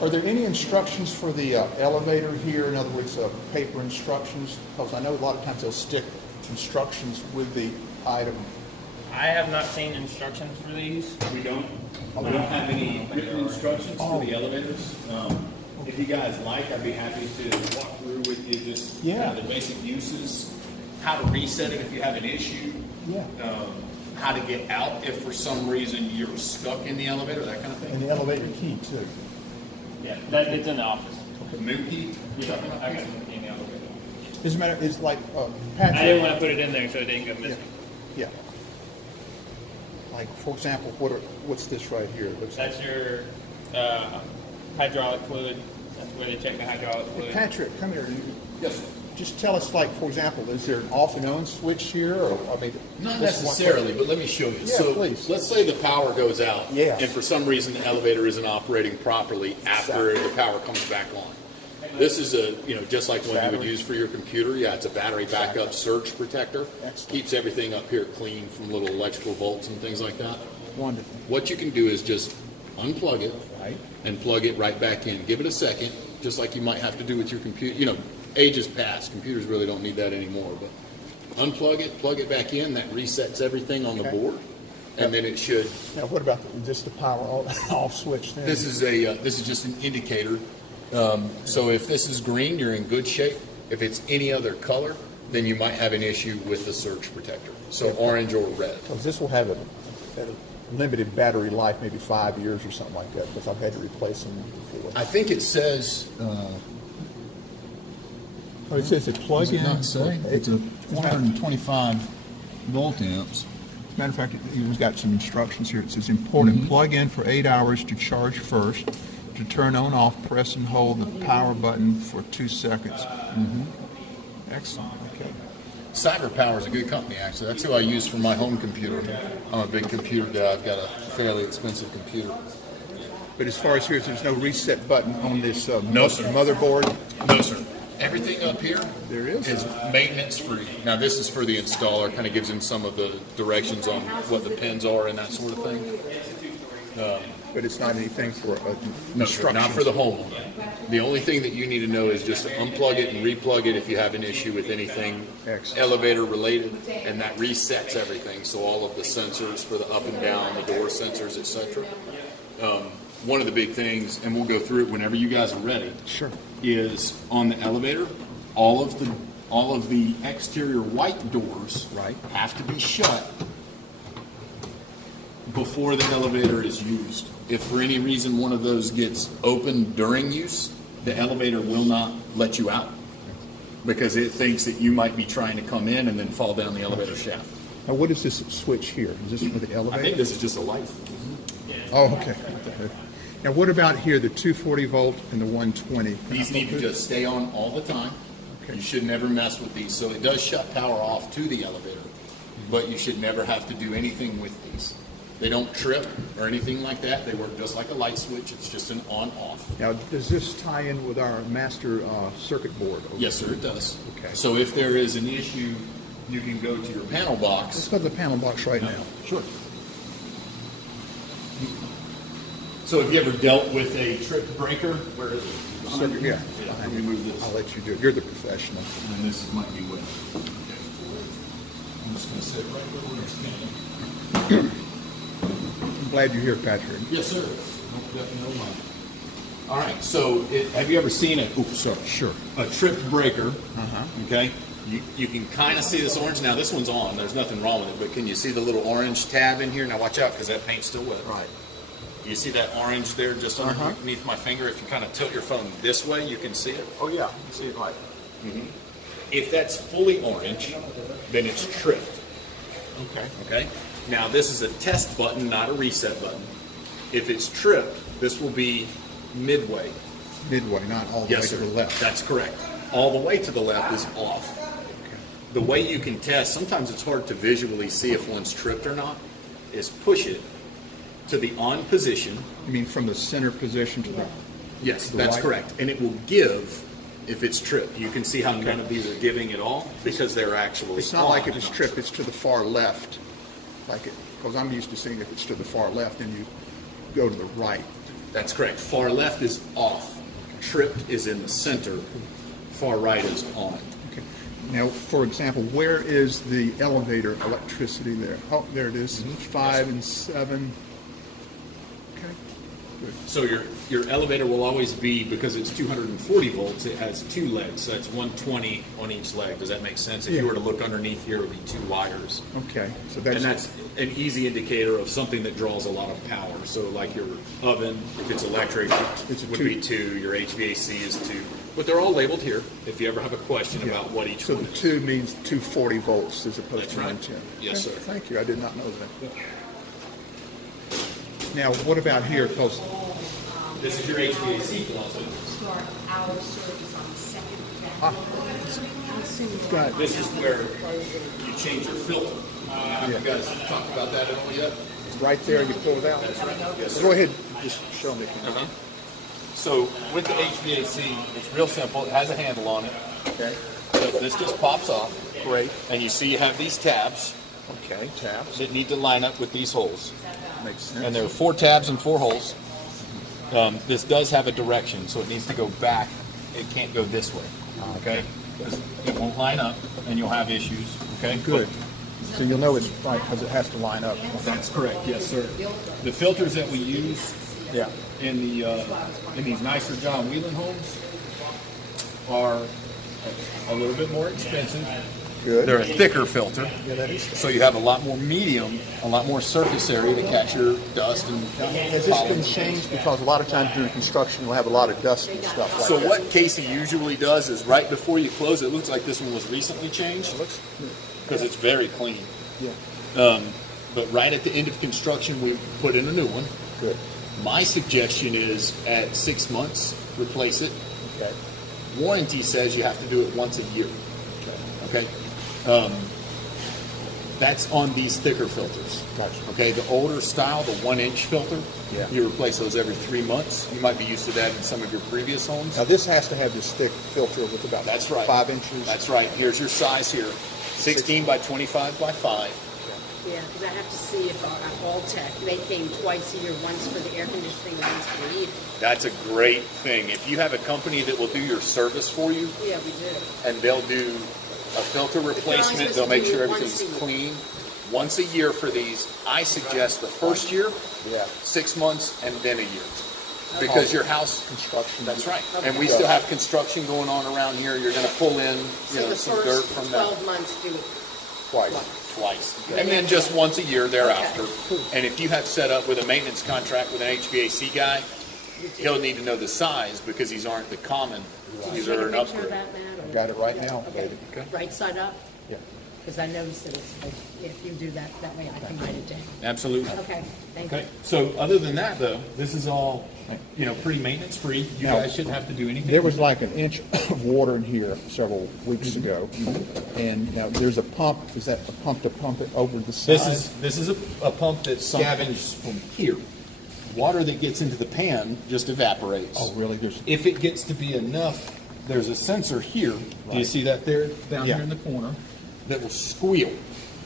Are there any instructions for the elevator here? In other words, paper instructions? Because I know a lot of times they'll stick instructions with the item. I have not seen instructions for these. We don't have any written instructions for the elevators. If you guys like, I'd be happy to walk through with you just the basic uses, how to reset it if you have an issue, how to get out if for some reason you're stuck in the elevator, that kind of thing. And the elevator key too. Yeah, it's in the office. The new key? Yeah, I got it in the elevator. Doesn't matter. It's like Patrick. I didn't want to put it in there so it didn't go missing. Yeah. Like for example, what's this right here? That's your hydraulic fluid. That's where they check the hydraulic fluid. Patrick, come here. Yes, sir. Just tell us, like, for example, is there an off and on switch here? Or, I mean, not necessarily, but let me show you. Yeah, so please. Let's say the power goes out, Yeah. and for some reason the elevator isn't operating properly after the power comes back on. This is just like one you would use for your computer. Yeah, it's a battery backup surge protector. Excellent. Keeps everything up here clean from little electrical volts and things like that. Wonderful. What you can do is just unplug it Right. and plug it right back in. Give it a second, just like you might have to do with your computer. You know, ages past. Computers really don't need that anymore. But unplug it, plug it back in. That resets everything on the board, and then it should. Now, what about just the power off switch there? This is just an indicator. So if this is green, you're in good shape. If it's any other color, then you might have an issue with the surge protector. So orange or red. Because this will have a limited battery life, maybe 5 years or something like that, because I've had to replace them before. I think it says. Oh, it says it plug in. Does it not say? It's a 425 volt amps. As a matter of fact, it's got some instructions here. It says important, plug in for 8 hours to charge first. To turn on off, press and hold the power button for 2 seconds. Excellent. Okay. CyberPower is a good company, actually. That's who I use for my home computer. I'm a big computer guy. I've got a fairly expensive computer. But as far as here, there's no reset button on this No, sir. motherboard? No, sir. Everything up here There is maintenance free. Now, this is for the installer. Kind of gives him some of the directions on what the pins are and that sort of thing. But it's not anything for No, sir, not for the homeowner. The only thing that you need to know is just to unplug it and replug it if you have an issue with anything elevator related, and that resets everything. So all of the sensors for the up and down, the door sensors, etc. One of the big things, and we'll go through it whenever you guys are ready. Sure. Is on the elevator, all of the exterior white doors have to be shut before the elevator is used. If for any reason one of those gets open during use, the elevator will not let you out because it thinks that you might be trying to come in and then fall down the elevator shaft. Now, what is this switch here? Is this for the elevator? I think this is just a light. Oh, okay. Now, what about here, the 240 volt and the 120? These need to just stay on all the time. You should never mess with these. So it does shut power off to the elevator, but you should never have to do anything with these. They don't trip or anything like that. They work just like a light switch. It's just an on-off. Now, does this tie in with our master circuit board? Yes, sir, it does. Okay. So if there is an issue, you can go to your panel box. Let's go to the panel box right now. Sure. So have you ever dealt with a trip breaker? Where is it? Circuit, yeah. Let me move this. I'll let you do it. You're the professional. And this might be wet. Okay. I'm just going to sit right where we're standing. I'm glad you're here, Patrick. Yes, sir. Definitely mind. All right. So have you ever seen a tripped breaker? Okay. You can kind of see this orange. Now this one's on. There's nothing wrong with it. But can you see the little orange tab in here? Now watch out because that paint's still wet. Right. You see that orange there just underneath my finger? If you kind of tilt your phone this way, you can see it. Oh, yeah. You see it right. If that's fully orange, then it's tripped. Okay. Okay? Now, this is a test button, not a reset button. If it's tripped, this will be midway. Midway, not all the way to the left. That's correct. All the way to the left is off. Okay. The way you can test, sometimes it's hard to visually see if one's tripped or not, is push it to the on position. You mean from the center position to the... Yes, that's correct. And it will give if it's tripped. You can see how none of these are giving at all because they're actually It's not like if it's tripped, it's to the far left. Like it, because I'm used to seeing if it's to the far left and you go to the right. That's correct. Far left is off. Tripped is in the center. Far right is on. Okay. Now, for example, where is the elevator electricity there? Oh, there it is. 5 and 7. Okay. Good. So your elevator will always be, because it's 240 volts, it has 2 legs. So that's 120 on each leg. Does that make sense? If you were to look underneath here, it would be 2 wires. Okay. So And that's an easy indicator of something that draws a lot of power. So like your oven, if it's electric, it would be 2. Your HVAC is 2. But they're all labeled here if you ever have a question about what each so one the is. 2 means 240 volts as opposed to right. 110. Yes, Okay. sir. Thank you. I did not know that. Now, what about here? Because This is your HVAC closet. Start our service on the second floor. How soon? got This is where you change your filter. Have you guys talked about that at all yet? right there, you pull it out. Yes, Go ahead, just show me. So with the HVAC, it's real simple. It has a handle on it. Okay. So this just pops off. Great. And you see you have these tabs Okay, tabs. that need to line up with these holes. Makes sense. And there are 4 tabs and 4 holes. This does have a direction, so it needs to go back. It can't go this way. Okay? Because it won't line up, and you'll have issues. Okay? Good. So you'll know it's right because it has to line up. That's correct. Yes, sir. The filters that we use Yeah. in these nicer John Weiland homes are a little bit more expensive. Good. They're a thicker filter, Yeah, that is. so you have a lot more medium, a lot more surface area to catch your dust and Has this been pollen. changed? Because a lot of times during construction we'll have a lot of dust and stuff like So that. what Casey usually does is right before you close it, looks like this one was recently changed It looks good. because it's very clean. Yeah. But right at the end of construction, we put in a new one. Good. My suggestion is at 6 months, replace it. Okay. Warranty says you have to do it once a year. Okay? That's on these thicker filters. Gotcha. Okay, the older style, the 1-inch filter, Yeah. you replace those every 3 months. You might be used to that in some of your previous homes. Now this has to have this thick filter with about That's right. 5 inches. That's right. Here's your size here. 16 by 25 by 5. Yeah, because I have to see if Alltech, they came twice a year, once for the air conditioning, once for the heat. That's a great thing. If you have a company that will do your service for you, Yeah, we do. and they'll do a filter replacement, supposed they'll to make do sure once everything's a year. clean. Once a year for these, I suggest the first year, Yeah. 6 months, and then a year. Because your house, Construction. that's right. And we still have construction going on around here. You're going to pull in, So the some dirt first from that 12 months do it Twice. twice. And then just once a year thereafter. And if you have set up with a maintenance contract with an HVAC guy, he'll need to know the size because these aren't the common. These Take a are an picture of upgrade. that, Matt, or- Got it right now, baby. Okay. Right side up? Yeah. Because I noticed that it's, like, if you do that way, I can write it down. Absolutely. Okay, thank you. Okay. So other than that, though, this is all, pretty maintenance free. You Now, guys shouldn't have to do anything. There was like an inch of water in here several weeks ago. And now there's a pump. Is that a pump to pump it over the side? This is a pump that scavenges from here. Water that gets into the pan just evaporates. Oh, really? If it gets to be enough, there's a sensor here. Do you Right. see that there, down Yeah. here in the corner? That will squeal.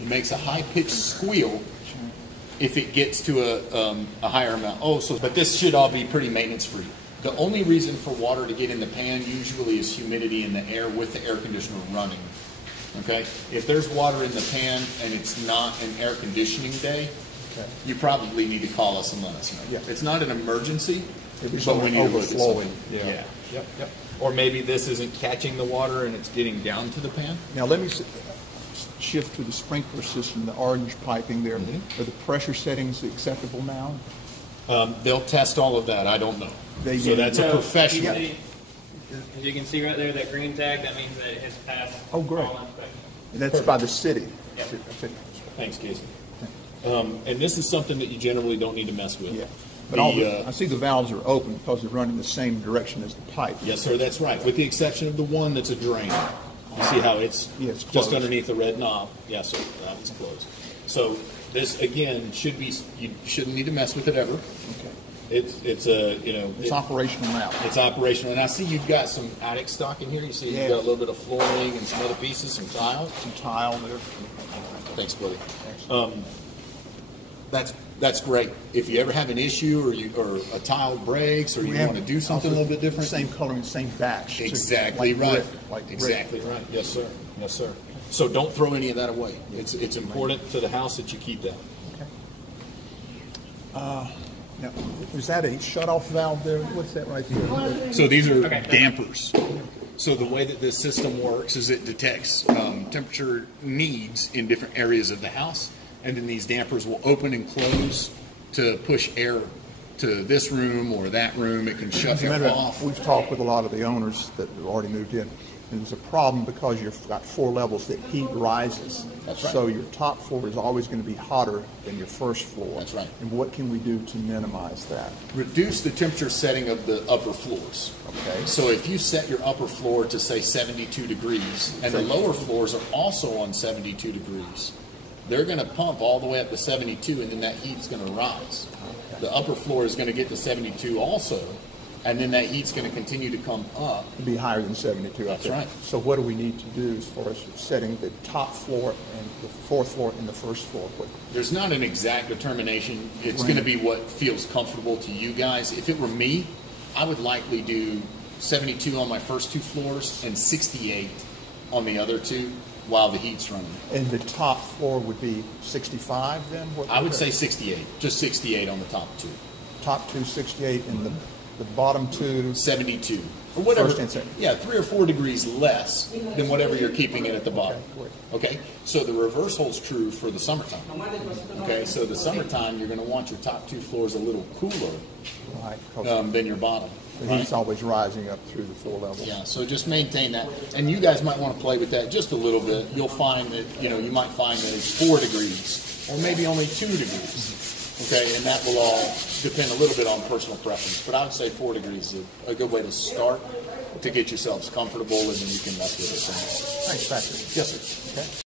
It makes a high-pitched squeal if it gets to a higher amount. But this should all be pretty maintenance-free. The only reason for water to get in the pan usually is humidity in the air with the air conditioner running. Okay? If there's water in the pan and it's not an air conditioning day, you probably need to call us and let us know. Yeah. It's not an emergency, It'd be but something we need to look at overflowing. something. Yeah. Yep. Or maybe this isn't catching the water and it's getting down to the pan. Now let me shift to the sprinkler system, the orange piping there. Are the pressure settings acceptable now? They'll test all of that. I don't know. They So need- that's a professional. As you can see right there, that green tag, that means that it has passed Oh, great. all inspections. And that's by the city? Yeah. Thanks, Casey. And this is something that you generally don't need to mess with. Yeah. But The, I see the valves are open because they're running the same direction as the pipe. yes, sir, that's right. With the exception of the one that's a drain. You see how it's Yeah, it's just closed. underneath the red knob? Yes, sir, it's closed. So this, again, you shouldn't need to mess with it ever. Okay. It's It's operational now. It's operational. And I see you've got some attic stock in here. You see Yeah. you've got a little bit of flooring and some other pieces, some tile. Some tile there. Thanks, Billy. That's That's great. If you ever have an issue or a tile breaks or you want to do something a little bit different. Same coloring, same batch. Exactly like right. brick, like exactly brick. right. Yes, sir. Yes, sir. So don't throw any of that away. It's important to the house that you keep that. Okay. Now, is that a shut-off valve there? What's that right there? So these are dampers. So the way that this system works is it detects temperature needs in different areas of the house, and then these dampers will open and close to push air to this room or that room. It can shut it off. We've talked with a lot of the owners that have already moved in. And there's a problem because you've got 4 levels that heat rises. That's right. So your top floor is always going to be hotter than your first floor. That's right. And what can we do to minimize that? Reduce the temperature setting of the upper floors. Okay. So if you set your upper floor to say 72 degrees and the lower floors are also on 72 degrees, they're going to pump all the way up to 72 and then that heat's going to rise. Okay. The upper floor is going to get to 72 also, and then that heat's going to continue to come up. To be higher than 72. That's right. So what do we need to do as far as setting the top floor and the 4th floor and the 1st floor? There's not an exact determination. It's going to be what feels comfortable to you guys. If it were me, I would likely do 72 on my first 2 floors and 68 on the other 2 while the heat's running. And the top floor would be 65 then? I would say 68. Just 68 on the top 2. Top 2, 68, and the bottom 2, 72. Or whatever. First and second. Yeah, 3 or 4 degrees less than whatever you're keeping it at the bottom. Okay? So the reverse holds true for the summertime. Okay? So the summertime, you're going to want your top 2 floors a little cooler than your bottom. The heat's always rising up through the 4 levels. Yeah, so just maintain that. And you guys might want to play with that just a little bit. You'll find that, you might find that it's 4 degrees or maybe only 2 degrees. Okay, and that will all depend a little bit on personal preference. But I would say 4 degrees is a good way to start to get yourselves comfortable, and then you can mess with it. Thanks, Patrick. Yes, sir. Okay.